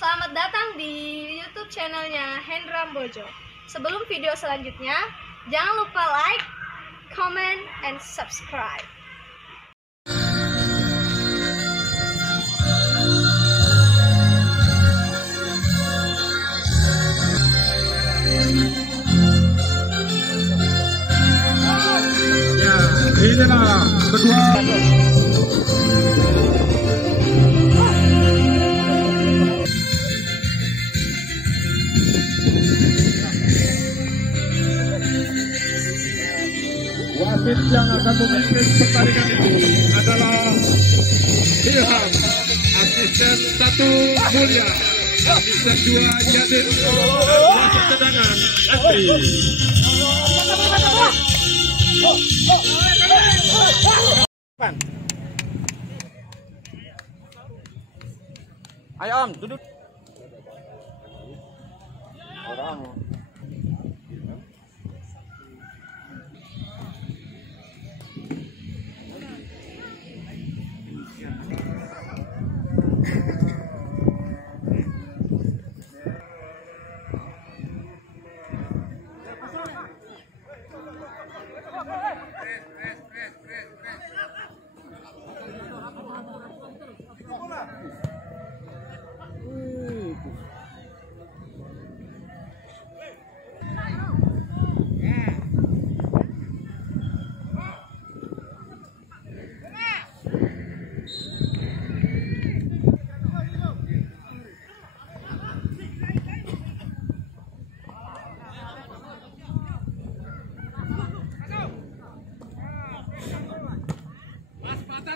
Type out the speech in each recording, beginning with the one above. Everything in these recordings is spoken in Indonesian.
Selamat datang di YouTube channelnya Hendra Bojo. Sebelum video selanjutnya, jangan lupa like, comment, and subscribe. Ya, inilah kedua. Wasit yang akan memimpin pertandingan ini adalah Ilham, asisten 1 Mulia, asisten 2 Jadid, wasit cadangan Andri. Ayo Om, duduk. Orang.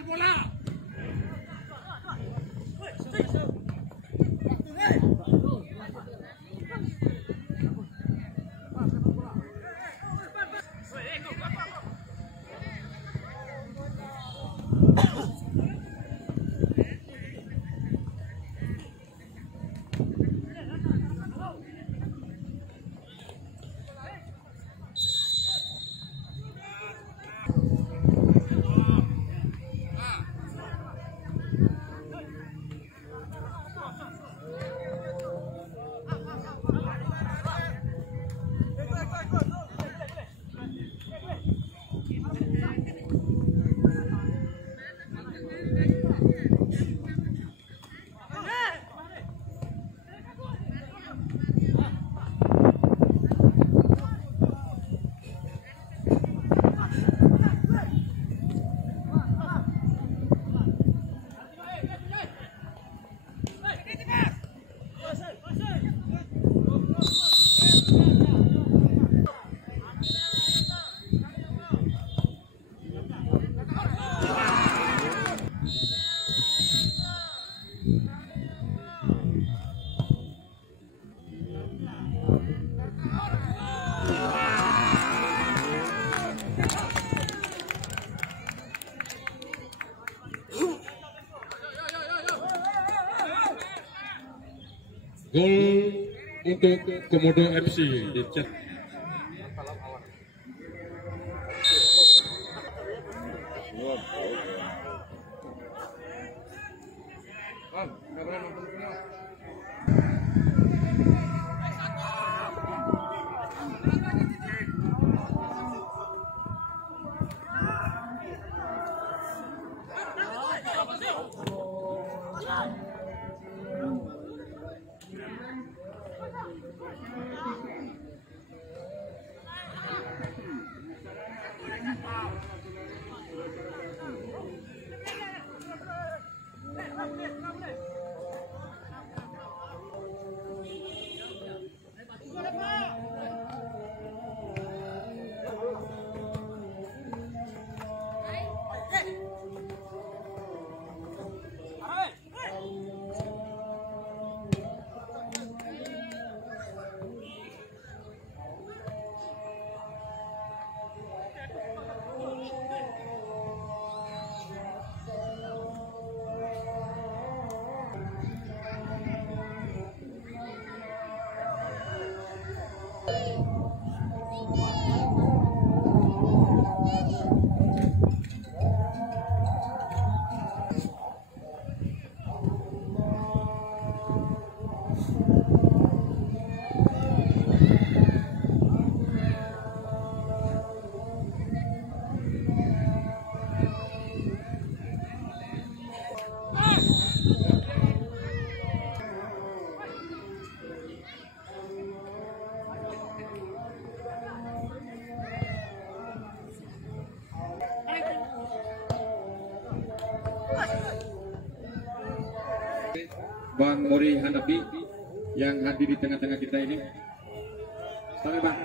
Bola. Gol untuk Komodo FC dicetak. Bang Mori Hanafi yang hadir di tengah-tengah kita ini. Selamat Bang.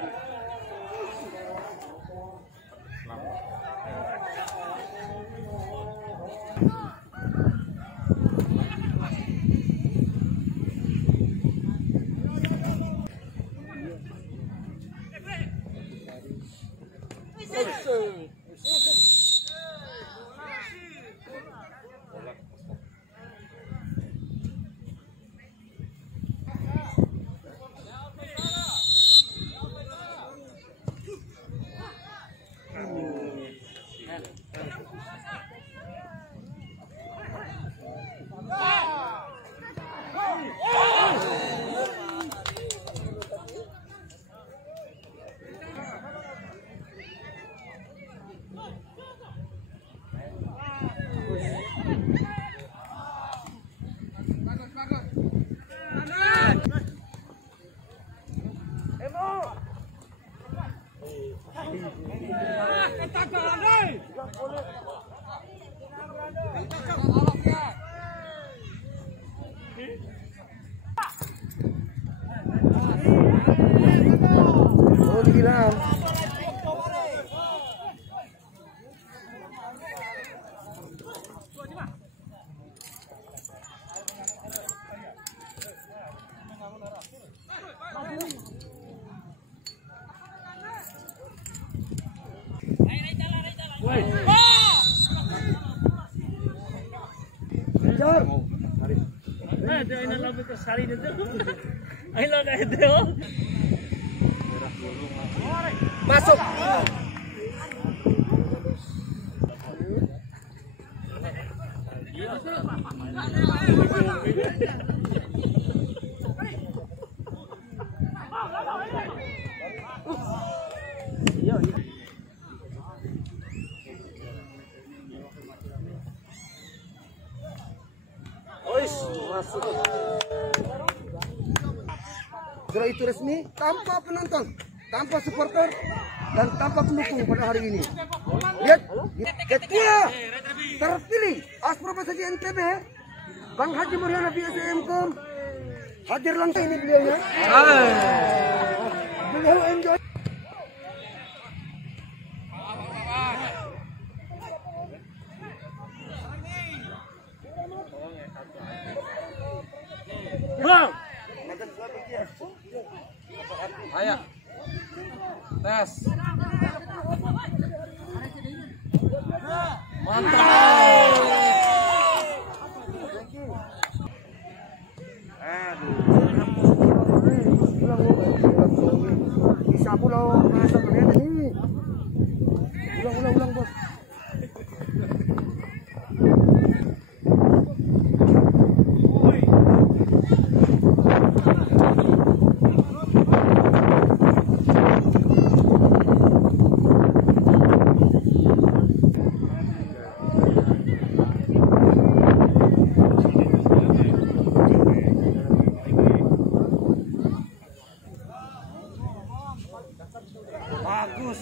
Oh, dibilang. Kejar. Masuk. Masuk. Sudah itu resmi tanpa penonton, tanpa supporter, dan tanpa pendukung pada hari ini. Lihat, ketua terpilih Aspro Prestasi NTB, Bang Haji Mariana VSMkom, hadir langsung ini beliaunya. Beliau enjoy. Bang. Ayo. Tes. Mantap. Bisa pulau masuk ke ini. Ulang bos. Bagus.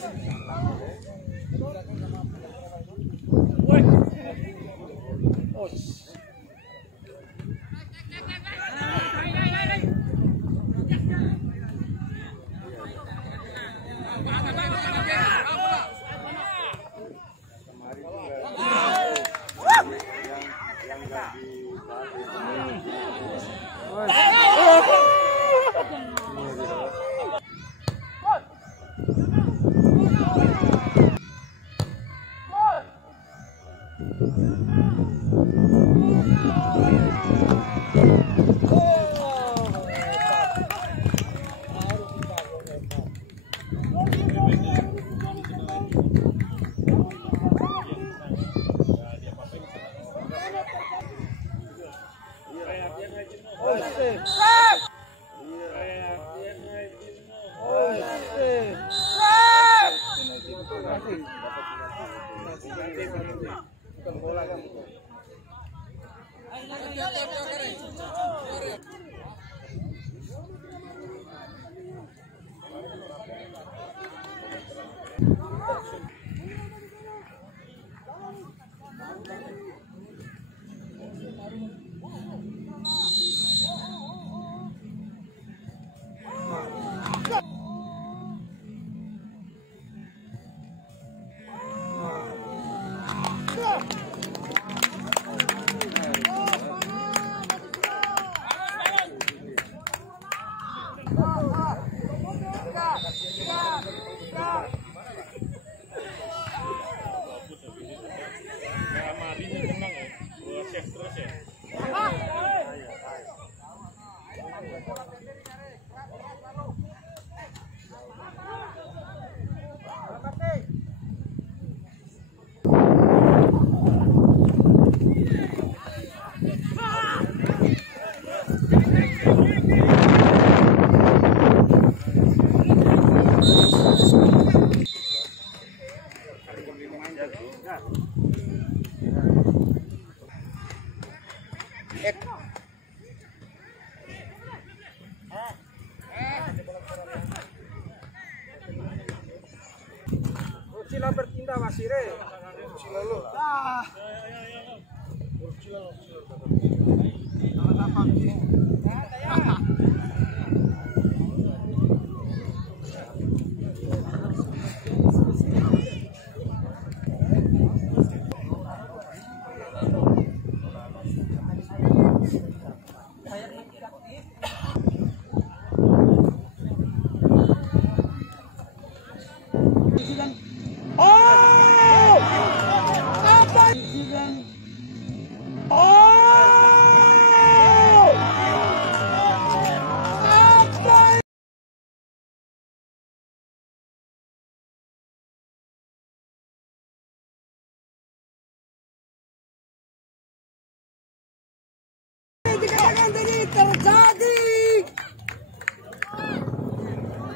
Dikatakan tadi terjadi.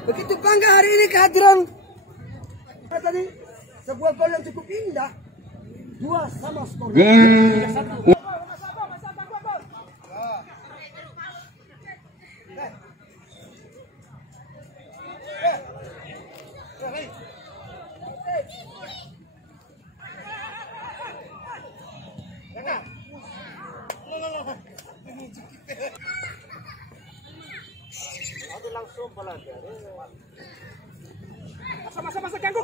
Begitu bangga hari ini kehadiran tadi sebuah gol yang cukup indah. 2-2 skor. Masa ganggu.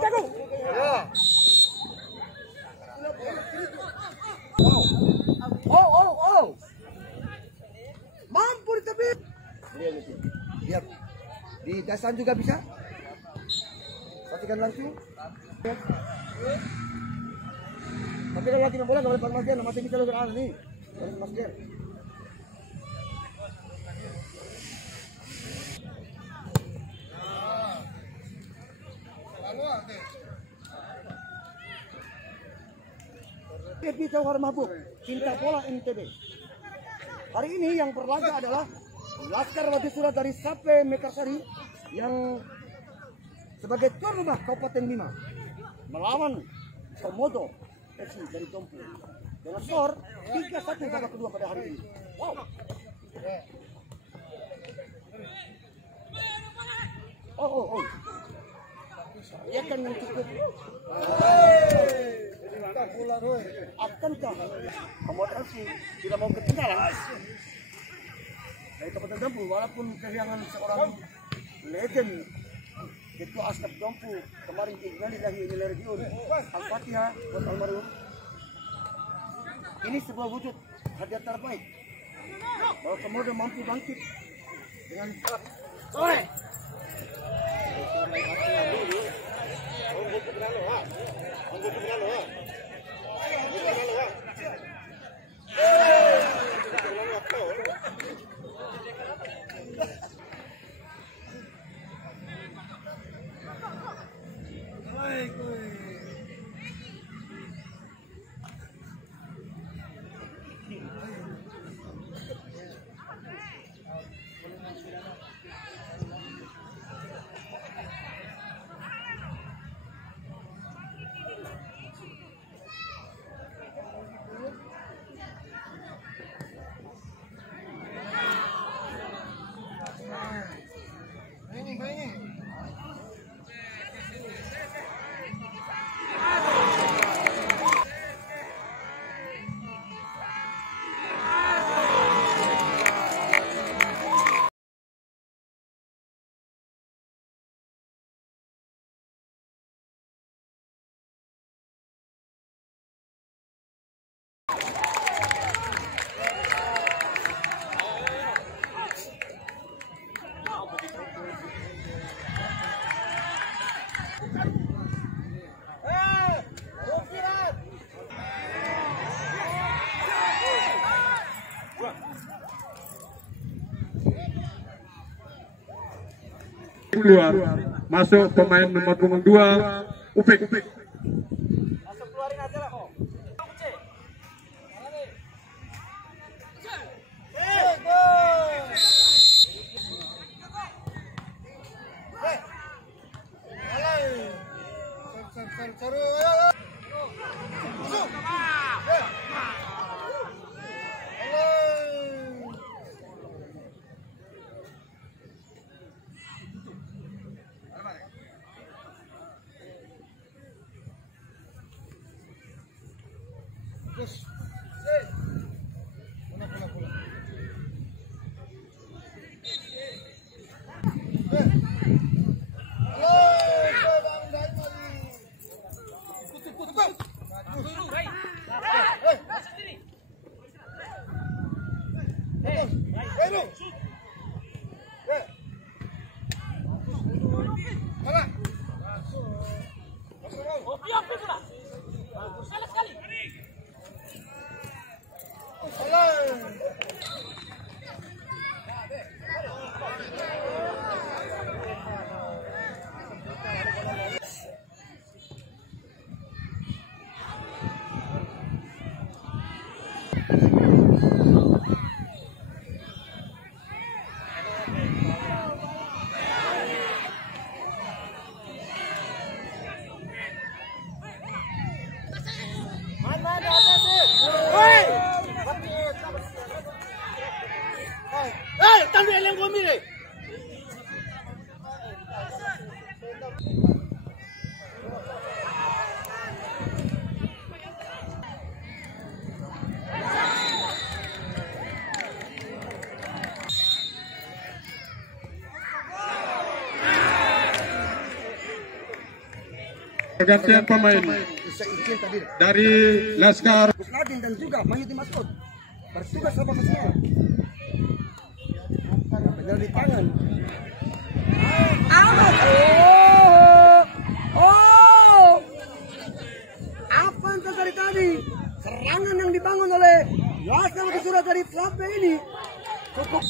Oh. Mampu ditebik. Lihat. Di dasar juga bisa. Perhatikan langsung. Tapi kalau lagi bola nggak boleh pakai masker, masih bisa lebih ahli. Masker. Epi Jauhar Mabuk, Cinta Bola NTB. Hari ini yang berlaga adalah Laskar Wati Surat dari Sape Mekarsari yang sebagai tuan rumah Kabupaten Bima melawan Komodo FC dari Dompu dengan skor 3-1 babak kedua pada hari ini. Wow. Oh. Lihatkan yang cukup. Akankah Komodo FC tidak mau ketinggalan dari Kabupaten Dompu walaupun kehilangan seorang legend Ketua Askap Dompu kemarin innalillahi wa inna ilaihi raji'un. Al-Fatihah buat almarhum. Ini sebuah wujud hadiah terbaik bahwa Komodo mampu bangkit dengan sore. Keluar masuk pemain nomor punggung 2 Upik. Masuk keluarin aja lah kok. Pergantian pemain dari Laskar Nadine dan juga Mahyudi Masud bertugas sama semua. Benar di tangan. Amat. Oh. Apa yang terjadi tadi? Serangan yang dibangun oleh Laskar Surat dari Flampe ini cukup.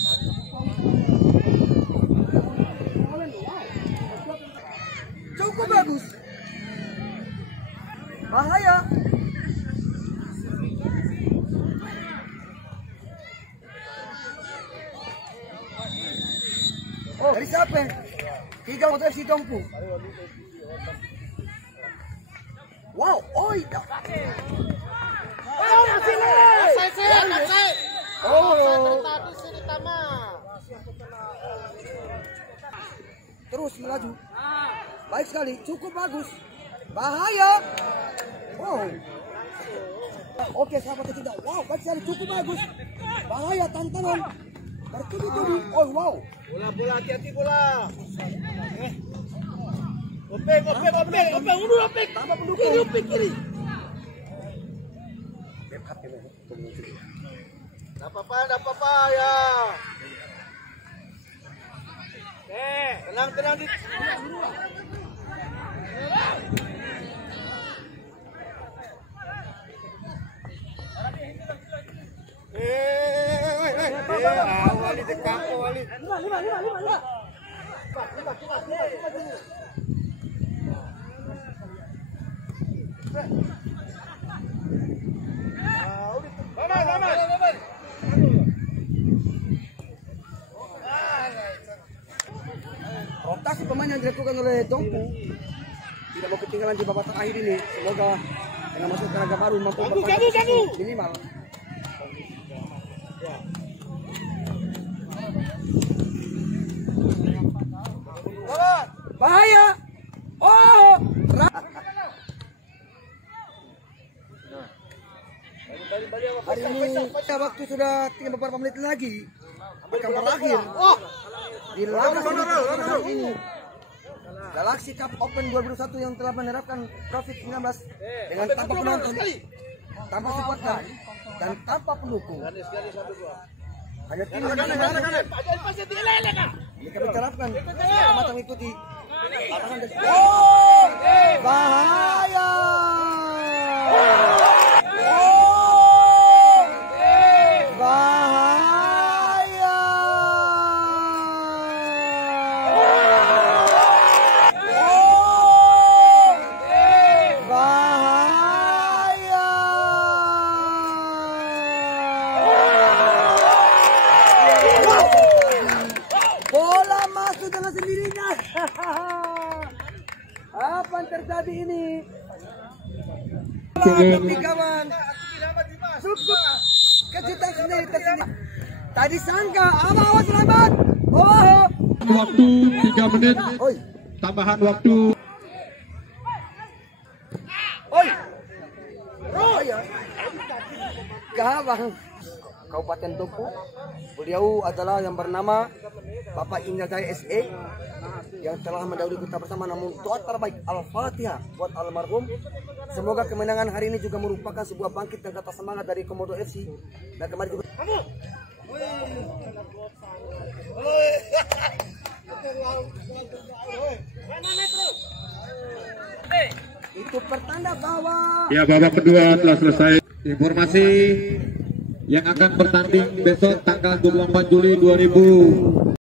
Cukup bagus. Bahaya. Oh, dari siapa? Tiga motor si Dongpu. Wow, oi. Oh. Terus melaju. Baik sekali, cukup bagus. Bahaya. Wow. Oke, sahabat ketiga. Wow, baik sekali, cukup bagus. Bahaya, tantangan. Bertubi-tubi. Oh, wow. Bola, hati-hati bola. Opek, undur opek. Tambah pendukung. Kiri. Enggak apa-apa ya. Tenang di. Wali dekat wali. Lima. Rotasi pemain yang dilakukan oleh Dongpu tidak mau ketinggalan di babak terakhir ini. Semoga dengan masuk tenaga baru mampu bertahan minimal. Bahaya. Oh. Hari ini waktu sudah tinggal beberapa menit lagi akan berakhir. Di laga ini Galaxy Cup Open 2021 yang telah menerapkan COVID-19 dengan tanpa penonton, tanpa supporter, dan tanpa pendukung. Hanya tim yang kami terapkan matang mengikuti arahan dari bahaya. Bola masuk dengan sendirinya. Apa yang terjadi ini? Tapi kawan, cukup kejutan sendiri tersendiri. Tadi sangka, awas lambat. Oh. Waktu 3 menit. Oi. Tambahan waktu. Oi. Oh ya. Gawang Kabupaten Dongpu. Beliau adalah yang bernama Bapak Indah Jaya SE yang telah mendahului kita bersama, namun doa terbaik Al-Fatihah buat almarhum. Semoga kemenangan hari ini juga merupakan sebuah bangkit dan kata semangat dari Komodo FC. Dan kemarin juga Itu pertanda bahwa Ya, babak kedua telah selesai. Informasi yang akan bertanding besok tanggal 24 Juli 2000